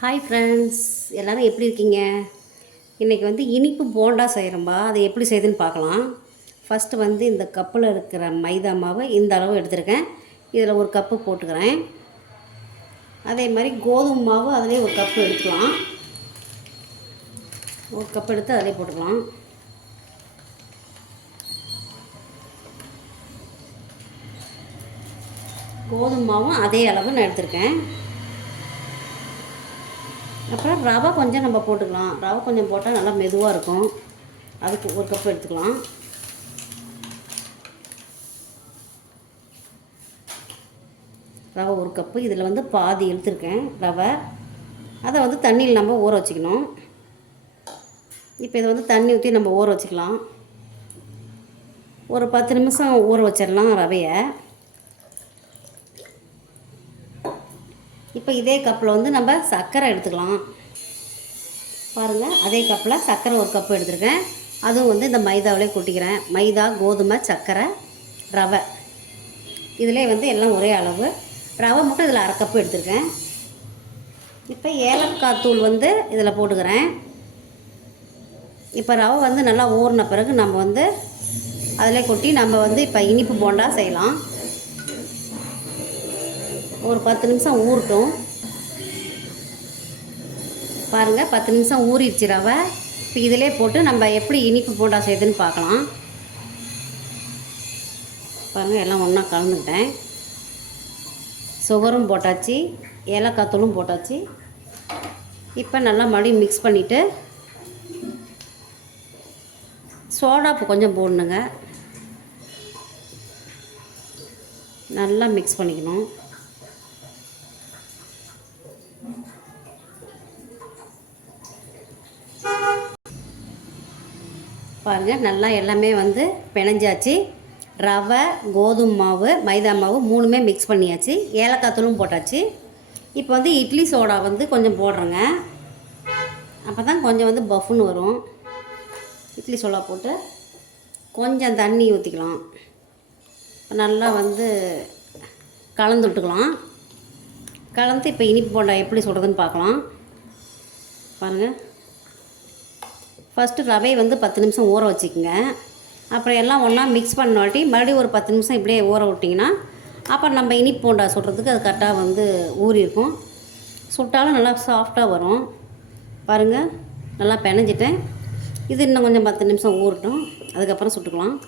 Hi friends, எல்லோரும் எப்படி இருக்கீங்க? இன்றைக்கி வந்து இனிப்பு போண்டா செய்கிறோம்பா. அது எப்படி செய்யுதுன்னு பார்க்கலாம். ஃபஸ்ட்டு வந்து இந்த கப்பில் இருக்கிற மைதா மாவு இந்த அளவு எடுத்துருக்கேன். இதில் ஒரு கப்பு போட்டுக்கிறேன். அதே மாதிரி கோதுமை மாவு அதிலே ஒரு கப்பு எடுத்துக்கலாம். ஒரு கப் எடுத்து அதிலே போட்டுக்கலாம். கோதுமை மாவும் அதே அளவு நான் எடுத்திருக்கேன். அப்புறம் ரவை கொஞ்சம் நம்ம போட்டுக்கலாம். ரவை கொஞ்சம் போட்டால் நல்லா மெதுவாக இருக்கும். அதுக்கு ஒரு கப் எடுத்துக்கலாம். ரவை ஒரு கப்பு. இதில் வந்து பாதி எடுத்துருக்கேன் ரவை. அதை வந்து தண்ணியில் நம்ம ஊற வச்சுக்கணும். இப்போ இதை வந்து தண்ணி ஊற்றி நம்ம ஊற வச்சுக்கலாம். ஒரு 10 நிமிஷம் ஊற வச்சிடலாம் ரவையை. இப்போ இதே கப்பில் வந்து நம்ம சர்க்கரை எடுத்துக்கலாம். பாருங்கள், அதே கப்பில் சர்க்கரை ஒரு கப்பு எடுத்துருக்கேன். அதுவும் வந்து இந்த மைதாவிலே கொட்டிக்கிறேன். மைதா, கோதுமை, சர்க்கரை, ரவை இதிலே வந்து எல்லாம் ஒரே அளவு. ரவை மட்டும் இதில் அரை கப்பு எடுத்துருக்கேன். இப்போ ஏலக்காய் தூள் வந்து இதில் போட்டுக்கிறேன். இப்போ ரவை வந்து நல்லா ஊறின பிறகு நம்ம வந்து அதிலே கொட்டி நம்ம வந்து இப்போ இனிப்பு போண்டா செய்யலாம். ஒரு 10 நிமிஷம் ஊறட்டும். பாருங்கள், 10 நிமிஷம் ஊறிடுச்சு ரவை. இப்போ இதிலே போட்டு நம்ம எப்படி இனிப்பு போண்டா செய்யுதுன்னு பார்க்கலாம். பாருங்கள், எல்லாம் ஒன்றா கலந்துக்கிட்டேன். சுகரும் போட்டாச்சு, ஏலக்காய் தூளும் போட்டாச்சு. இப்போ நல்லா மறுபடியும் மிக்ஸ் பண்ணிவிட்டு சோடாப்பு கொஞ்சம் போடணுங்க. நல்லா மிக்ஸ் பண்ணிக்கணும். பாருங்கள், நல்லா எல்லாமே வந்து பிணைஞ்சாச்சு. ரவை, கோதுமை மாவு, மைதா மாவு மூணுமே மிக்ஸ் பண்ணியாச்சு. ஏலக்காய் தூளும் போட்டாச்சு. இப்போ வந்து இட்லி சோடா வந்து கொஞ்சம் போடுறேங்க. அப்போ தான் கொஞ்சம் வந்து பஃப்னு வரும். இட்லி சோடா போட்டு கொஞ்சம் தண்ணி ஊற்றிக்கலாம். நல்லா வந்து கலந்து விட்டுக்கலாம். கலந்து இப்போ இனிப்பு போண்டா எப்படி சொல்கிறதுன்னு பார்க்கலாம். பாருங்கள், ஃபஸ்ட்டு ரவையை வந்து 10 நிமிஷம் ஊற வச்சுக்கோங்க. அப்புறம் எல்லாம் ஒன்றா மிக்ஸ் பண்ணாட்டி மறுபடியும் ஒரு 10 நிமிஷம் இப்படியே ஊற விட்டிங்கன்னா அப்புறம் நம்ம இனிப்பு போண்டா சுடுறதுக்கு அது கரெக்டாக வந்து ஊறி இருக்கும். சுட்டாலும் நல்லா சாஃப்டாக வரும். பாருங்கள், நல்லா பிணைஞ்சிட்டேன். இது இன்னும் கொஞ்சம் 10 நிமிஷம் ஊறட்டும், அதுக்கப்புறம் சுட்டுக்கலாம்.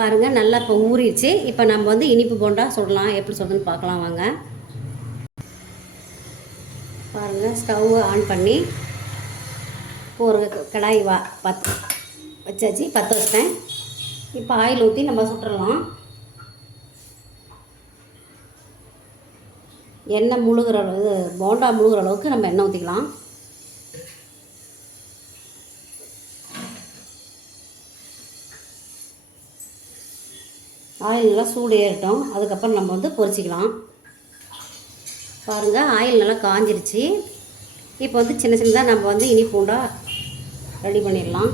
பாருங்கள், நல்லா இப்போ ஊறிடுச்சு. இப்போ நம்ம வந்து இனிப்பு போண்டா சுடலாம். எப்படி சொல்கிறதுன்னு பார்க்கலாம் வாங்க. பாருங்கள், ஸ்டவ் ஆன் பண்ணி ஒரு கடாய் வச்சாச்சு, பற்ற வச்சிட்டேன். இப்போ ஆயில் ஊற்றி நம்ம சுட்டுடலாம். எண்ணெய் முழுகிற அளவு, போண்டா முழுகிற அளவுக்கு நம்ம எண்ணெய் ஊற்றிக்கலாம். ஆயில் நல்லா சூடு ஏறட்டும், அதுக்கப்புறம் நம்ம வந்து பொரிச்சிக்கலாம். பாருங்கள், ஆயில் நல்லா காஞ்சிருச்சு. இப்போ வந்து சின்ன சின்னதாக நம்ம வந்து இனிப்பு போண்டா ரெடி பண்ணிடலாம்.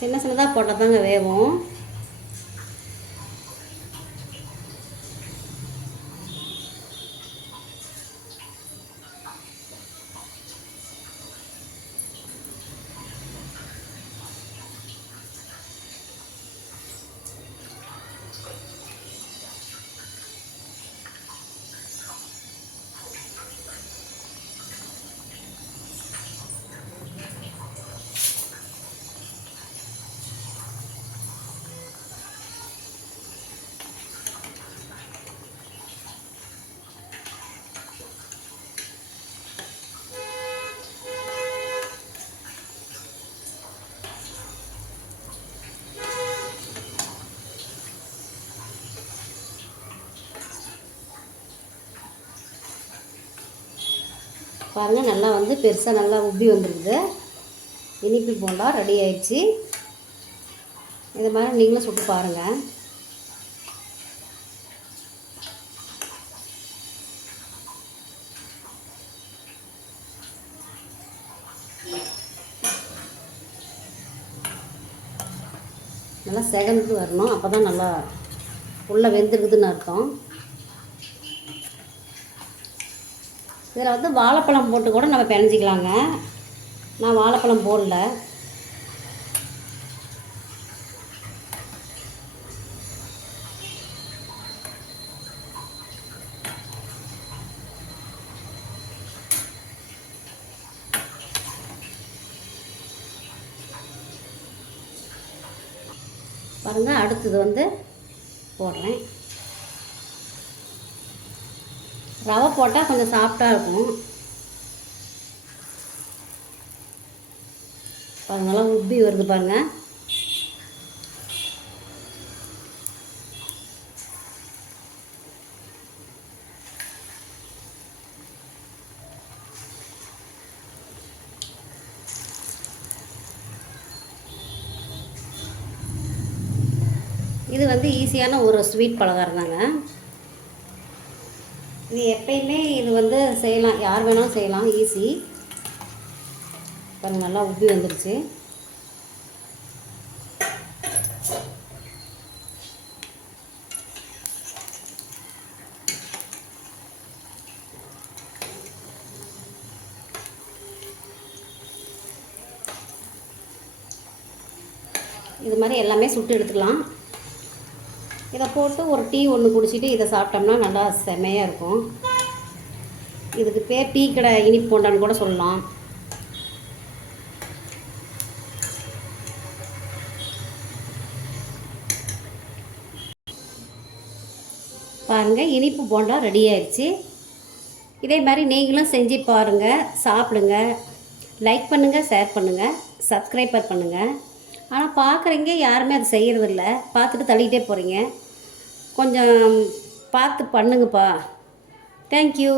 சின்ன சின்னதாக போட்டால் தாங்க வேகும். பாருங்கள், நல்லா வந்து பெருசாக நல்லா உப்பி வந்துருக்குது. இனிப்பு போண்டா ரெடி ஆயிடுச்சு. இது மாதிரி நீங்களும் சுட்டு பாருங்கள். நல்லா செகந்து வரணும், அப்போ தான் நல்லா உள்ளே வெந்துருக்குதுன்னு அர்த்தம். இதில் வந்து வாழைப்பழம் போட்டு கூட நம்ம பிணைஞ்சிக்கலாங்க. நான் வாழைப்பழம் போடல. பாருங்கள், அடுத்தது வந்து போடுறேன். ரவை போட்டால் கொஞ்சம் சாஃப்டாக இருக்கும். பாருங்கள்லாம் உப்பி வருது பாருங்கள். இது வந்து ஈஸியான ஒரு ஸ்வீட் பலகாரம் தாங்க. இது எப்பயுமே இது வந்து செய்யலாம், யார் வேணாலும் செய்யலாம், ஈஸி. பாருங்கள், நல்லா உப்பி வந்துடுச்சு. இது மாதிரி எல்லாமே சுட்டு எடுத்துக்கலாம். இதை போட்டு ஒரு டீ ஒன்று குடிச்சிட்டு இதை சாப்பிட்டோம்னா நல்லா செமையாக இருக்கும். இதுக்கு பேர் டீ கடை இனிப்பு போண்டான்னு கூட சொல்லலாம். பாருங்கள், இனிப்பு போண்டா ரெடி ஆயிடுச்சு. இதே மாதிரி நீங்களும் செஞ்சு பாருங்கள், சாப்பிடுங்க. லைக் பண்ணுங்கள், ஷேர் பண்ணுங்கள், சப்ஸ்கிரைபர் பண்ணுங்கள். ஆனால் பார்க்குறீங்க யாருமே அதை செய்கிறதில்ல, பார்த்துட்டு தள்ளிகிட்டே போகிறீங்க. கொஞ்சம் பார்த்து பண்ணுங்கப்பா. தேங்க்யூ.